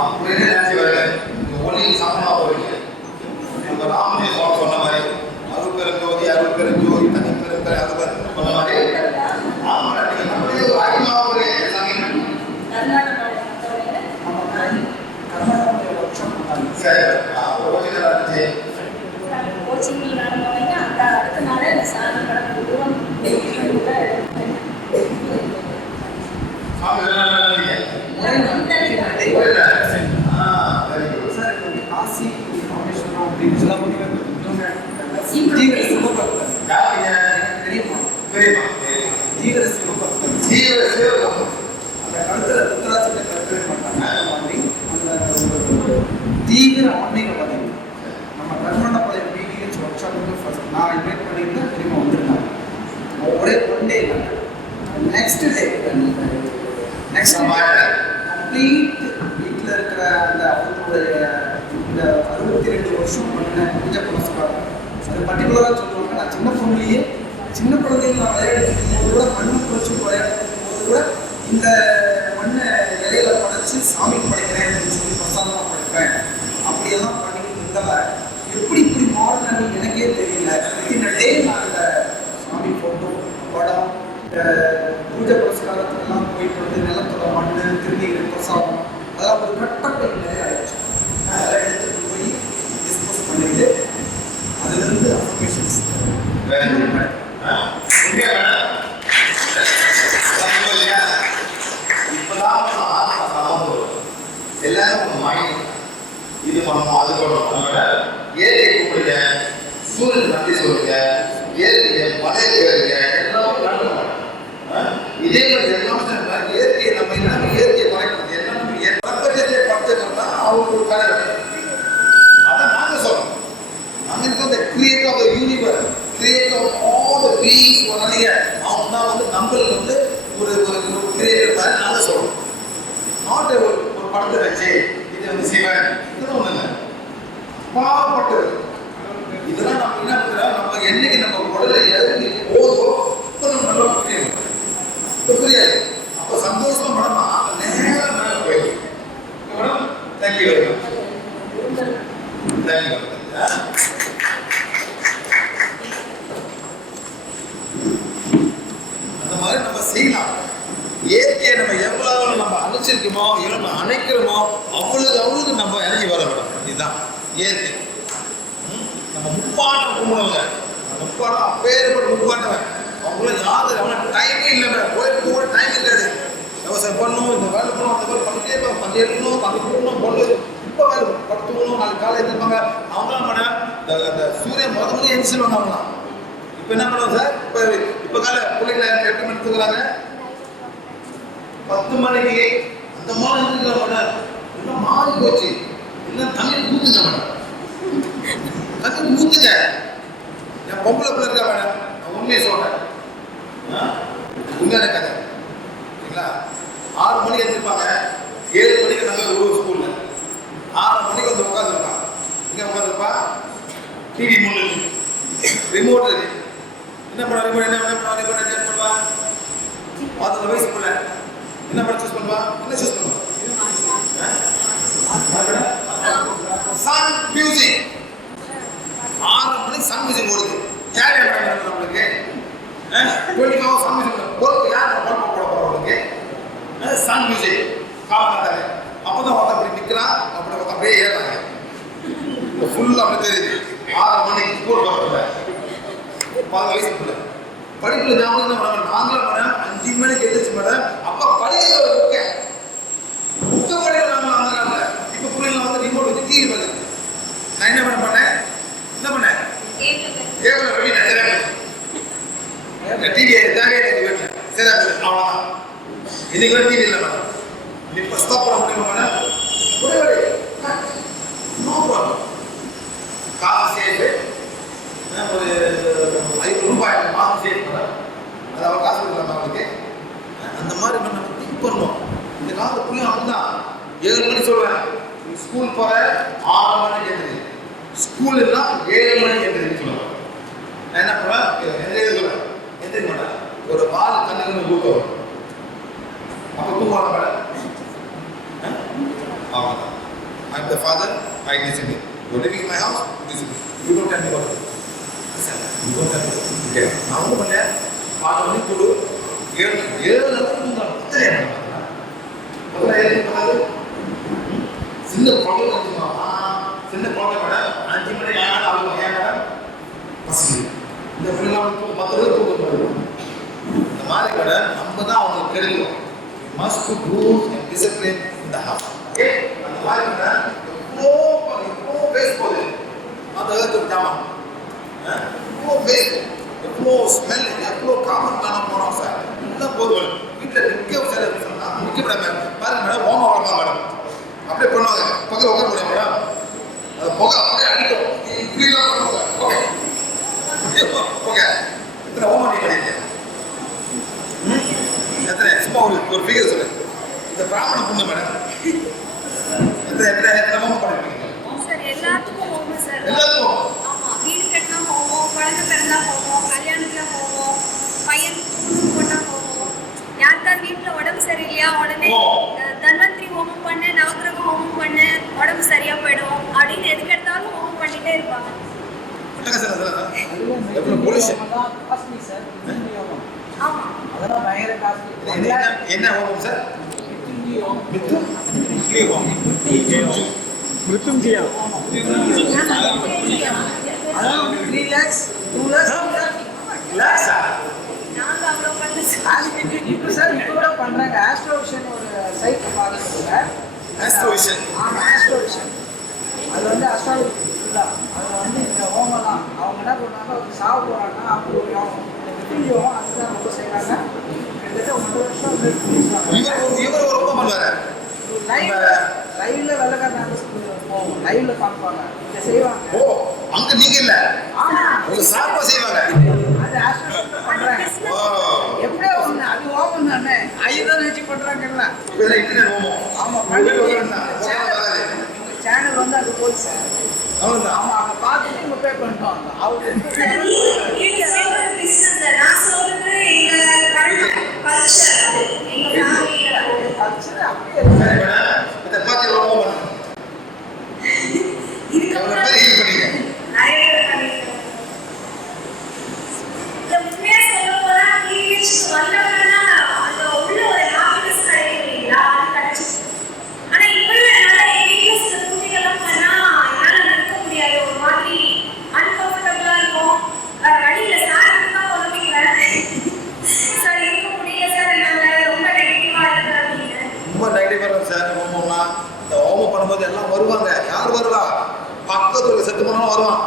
அப்படின்னு நினைச்சு வரல ஒளி சமமா போயிடுச்சு. நம்ம ராமனே சொன்ன மாதிரி அருட்பெருஞ்சோதி அருட்பெருஞ்சோதி தனி பெருந்தரை அது சொன்ன மாதிரி ஆமாம் நீங்க நம்மளே ஒரு அறிமாவுடைய கோச்சிங் நடந்தவங்க அந்த அடுத்த நாளே அந்த சாமி படம் தூரம் காசி ராமேஸ்வரம் அப்படின்னு சொல்ல தீவிர சிவபக்தன் அந்த கழுத்துல ருத்ராட்சத்தை கருத்துவே மாட்டாங்க. அந்த தீவிர ஆன்மீகவாதி நம்ம கர்நாடக பிடிஹெச் ஒர்க் ஷாப்புக்கு ஃபர்ஸ்ட் நான் இன்வைட் பண்ணியிருந்தேன். திரும்ப வந்திருந்தாங்க. ஒரே ஒன் டே இல்லை, நெக்ஸ்ட் டே கம்ப்ளீட் வீட்டில் இருக்கிற அந்த அவங்களுடைய இந்த 62 வருஷம் பண்ண பூஜை புனஸ்காரம் அது பர்டிகுலராக சொல்லுவாங்க. நான் சின்ன பொண்ணுலேயே சின்ன குழந்தைங்க நான் விளையாடுறதுக்கும் போது கூட மண்ணு குறைச்சி விளையாடுறதுக்கும் போது கூட இந்த மண்ணை இலையில படைச்சி சாமிக்கு படைக்கிறேன் அப்படின்னு சொல்லி பிரசாதமாக படைப்பேன். அப்படியெல்லாம் பண்ணிக்கிட்டு இருந்தவ எப்படி இப்படி மாடல் எனக்கே தெரியல. இந்த டே நான் இந்த சாமி ஃபோட்டோ படம் பூஜை புரஸ்காரத்துக்கெல்லாம் போயிட்டு வந்து நிலத்தோட மண் திருநீர் பிரசாதம் அதெல்லாம் ஒரு கட்டப்பை நிறைய ஆயிடுச்சு. அதெல்லாம் எடுத்துகிட்டு போய் டிஸ்போஸ் பண்ணிட்டு அதுலேருந்து அப்ளிகேஷன்ஸ் எல்லாரும் மைண்ட் இது பண்ணணும் அது பண்ணணும். இயற்கை கூப்பிடுங்க, சூரியன் நன்றி சொல்லுங்க, இயற்கையை மழை கேளுங்க, எல்லாமே நடக்கும். இதே மாதிரி எல்லாமே இயற்கையை நம்ம எல்லாமே இயற்கையை குறைக்கிறது எல்லாமே பிரபஞ்சத்தை படுத்துக்கணும்னா அவங்க ஒரு கலை. அதான் நாங்கள் சொல்றோம். நாங்கள் இருக்கிற create of the universe, create of all the beings நிறைய அவங்க தான் வந்து நம்மளுக்கு வந்து ஒரு ஒரு கிரியேட்டர் மாதிரி நாங்கள் சொல்றோம். நாட் ஒரு படத்தை வச்சு இது வந்து சிவன் இதெல்லாம் ஒண்ணு இல்லை, பாவப்பட்டது. இதெல்லாம் நம்ம என்ன பண்றோம், நம்ம என்னைக்கு நம்ம உடலை இறங்கி போதோ நல்லா புரியும். புரியாது அப்போ சந்தோஷமா மேடம் நேரம் மேலே போயிடும். Madam thank you very much. Thank you. அந்த மாதிரி நம்ம செய்யலாம். இயற்கையை நம்ம எவ்வளவு நம்ம அணைச்சிருக்கோமோ எவ்வளவு அணைக்கிறோமோ அவ்வளவுக்கு நம்ம இறங்கி வர வேணும். இதுதான் இயற்கை. நம்ம முப்பாட்டம் கும்பிடுவாங்க, முப்பாட்டம் அப்பேற்பட்ட முப்பாட்டவன் அவங்களும் யாரும் அவனுக்கு டைமே இல்லை. கோயிலுக்கு கூட டைம் இருக்காது. விவசாயம் பண்ணணும், இந்த வேலை பண்ணணும், அந்த வேலை பண்ணிட்டே இருப்பாங்க. பந்து எடுக்கணும், தண்ணி கொடுக்கணும், பொண்ணு இப்போ வேலை படுத்துக்கணும், நாளைக்கு காலை எழுந்திருப்பாங்க. அவங்களாம் பண்ண இந்த சூரியன் முதல்ல எழுந்திருவாங்க. அவங்களாம் இப்போ என்ன பண்ணுவோம் சார், இப்போ காலை பிள்ளைங்களை 8 மணிக்கு தூக்குறாங்க, 10 மணிக்கு அந்த மாதிரி இருந்துக்கிற மாட்டார். இன்னும் மாறி போச்சு. இன்னும் தண்ணி ஊற்றுங்க மேடம், தண்ணி ஊற்றுங்க. என் பொம்பளை பிள்ளை இருக்கா மேடம், நான் உண்மையை சொல்கிறேன், உண்மையான கதை சரிங்களா. 6 மணிக்கு எழுந்திருப்பாங்க, 7 மணிக்கு நாங்கள் விடுவோம் ஸ்கூலில். 6 மணிக்கு வந்து உட்காந்துருப்பான். இங்கே உட்காந்துருப்பா, டிவி முன்னு ரிமோட் இருக்கு. என்ன பண்ண ரிமோட் என்ன பண்ணுவா, 10 வயசு பிள்ளை என்ன பண்ண சூஸ் பண்ணுவா, என்ன சூஸ் பண்ணுவா, சன் மியூசிக். 6 மணிக்கு சன் மியூசிக் ஓடுது. யார் யார் நம்மளுக்கு 24 ஹவர்ஸ் சன் மியூசிக் போட்டு யார் பழக்கம் போட போகிறவங்களுக்கு சன் மியூசிக் காவல். அப்போதான் ஒருத்த அப்படி நிற்கிறான், அப்படி ஒருத்த அப்படியே ஏறாங்க. ஃபுல்லாக அப்படி தெரியுது. 6 மணிக்கு ஸ்கூல் போகிறதில்ல, 10 வயசு பிள்ளை படிப்பில் ஞாபகம் என்ன பண்ண நாங்களும் மேடம் 5 மணிக்கு எழுதிச்சு மேடம். அப்போ படிக்கிற ஒரு புக்கை படிக்கிறாங்க. இப்போ பிள்ளைங்க வந்து ரிமோட் வச்சு டிவி பார்க்குது. நான் என்ன பண்ணேன் கேபிள் ரெடி நான் டிவி தேவையே எனக்கு வீட்டில் சரி அவ்வளோதான். இன்னைக்கு வரை டிவி இல்லை மேடம். இப்போ ஸ்டாப் பண்ண முடியுமா மேடம்? No problem. காசு சேஃபு ஒரு 500 ரூபாய் மாதம் சேஃப் மேடம். அது அவன் காசு கொடுக்கலாம் அவங்களுக்கு. அந்த மாதிரி நம்ம திங்க் பண்ணணும். இந்த காலத்து பிள்ளைங்க அப்படிதான் 7 மணிக்கு சொல்லுவேன் ஸ்கூல் போகிற 6 மணிக்கு எழுதுது, ஸ்கூல் எல்லாம் 7 மணிக்கு எழுதுன்னு சொல்லுவேன். நான் என்ன பண்ணுவேன், எந்திரிக்க சொல்லுவேன், எந்திரிக்க மாட்டேன். ஒரு பால் கண்ணுக்கு ஊக்க வரும். father, I disagree. You're living in my house, disagree. You don't tell me what to do. You don't tell me what to do. Okay. நான் ஒன்றும் பண்ணேன், பாட்டு பண்ணி கொடு, 7 சின்ன குழந்தை சின்ன குழந்தை மேடம் 5 மணி ஆகும் ஏன் மேடம் பசங்க இந்த பிள்ளைங்க 10 பேர் தூக்கம் இந்த மாதிரி மேடம் நம்ம தான் அவங்களுக்கு கெடுக்கிறோம். Must put rules and discipline in the house. Okay? அந்த மாதிரி மேடம் எவ்வளோ வேஸ்ட் போகுது அந்த அளவுக்கு ஜாமான் எவ்வளோ வேஸ்ட் எவ்வளோ ஸ்மெல் எவ்வளோ காமன் காணாம போனோம் சார் எல்லாம் போதும் வீட்டில் நிற்க சார் சொன்னால் நிற்கப்படாம பாருங்க மேடம் ஓமம் வளர்க்கலாம் மேடம் அப்படியே பண்ணுவாங்க பக்கத்தில் உட்கார முடியும் மேடம் அது புகை அப்படியே அடிக்கும் இப்படிலாம் பண்ணுவாங்க ஓகே ஓகே எத்தனை ஓமம் நீ பண்ணியிருக்கேன் எத்தனை சும்மா ஒரு ஃபிகர் சொல்லு இந்த பிராமண பொண்ணு மேடம் எத்தனை ஓமம் பண்ணியிருக்கீங்க சார் எல்லாத்துக்கும் ஹோமம் சார். எல்லாத்துக்கும் ஆமா, வீடு கட்டினா ஹோமம், குழந்தை பிறந்தா ஹோமம், கல்யாணத்துல ஹோமம், பையன் பொண்ணு போட்டா ஹோமம், யாருக்காவது வீட்டுல உடம்பு சரியில்லையா உடனே தன்வந்திரி ஹோமம் பண்ணு, நவகிரக ஹோமம் பண்ணு, உடம்பு சரியா போயிடும் அப்படின்னு எதுக்கு எடுத்தாலும் ஹோமம் பண்ணிட்டே இருப்பாங்க. ஆமா, என்ன ஹோமம் சார்? மிருத்யுஞ்சயா அதாவது 3 lakhs 2 lakhs நாங்க அவ்வளோ பண்ணல சார். இப்போ சார் இப்போ கூட பண்றாங்க. ஆஸ்ட்ரோவிஷன் ஒரு சைட் பார்த்துருக்காங்க. ஆஸ்ட்ரோவிஷன் ஆமாம், ஆஸ்ட்ரோவிஷன் அது வந்து அஸ்ட்ராலஜி ஃபுல்லாக அதில் வந்து இந்த ஹோமெல்லாம் அவங்க என்ன பண்ணுறாங்க, அவங்க சாவு போகிறாங்கன்னா அப்படி ஒரு யோகம் அதுதான் ரொம்ப செய்கிறாங்க. கிட்டத்தட்ட 1 வருஷம் இவர் ரொம்ப பண்ணுவாரு லைவ்ல வெள்ளக்காரன் போவோம், லைவ்ல பார்ப்பாங்க, இதை செய்வாங்க. ஓ அங்க நீங்க இல்ல ஆமா, உங்க சாப்பா செய்வாங்க. அது ஆஸ்ட்ரோவிஷன் பண்றாங்க. ஓ எப்படியோ ஒன்று அது ஹோமம் தானே, ஐயதான் வச்சு பண்றாங்கல்ல. இதெல்லாம் இன்டர்நெட் ஹோமம். ஆமா, சேனல் வந்து அது போய் சார். அவ்வளவுதான். ஆமா, அவங்க பார்த்துட்டு இவங்க பே பண்ணிட்டோம். அவங்க நான் சொல்றது எங்க கல்ச்சர், எங்க ஃபேமிலியில கல்ச்சர் அப்படியே இருக்கு. சரி மேடம், இத பாத்து ஹோமம் பண்ணுங்க. எவ்வளவு பேர் ஹீல் பண்ணீங்க? நிறைய பேர் பண்ணிருக்கோம். இந்த உண்மையா சொல்ல போனா டிவிஎஸ்க்கு வந்தவங்கன்னா அந்த உள்ள ஒரு ஹாப்பினஸ் கிடைக்கும் இல்லைங்களா, அது கிடைச்சிச்சு. ஆனா இப்போ என்னால வீட்டில் சில பூஜைகள்லாம் பண்ணா என்னால் நிற்க முடியாது, ஒரு மாதிரி அன்கம்ஃபர்டபுளாக இருக்கும். வழியில் சாருக்கு தான் உதவிக்கிறேன் சார், இருக்க முடியல சார், என்னால் ரொம்ப நெகட்டிவாக இருக்கு அப்படின்னு. ரொம்ப நெகட்டிவா இருக்கு சார் ஹோமம்லாம். இந்த ஹோமம் பண்ணும்போது எல்லாம் வருவாங்க. யார் வருவா? பக்கத்துல செத்து போனாலும் வருவான்.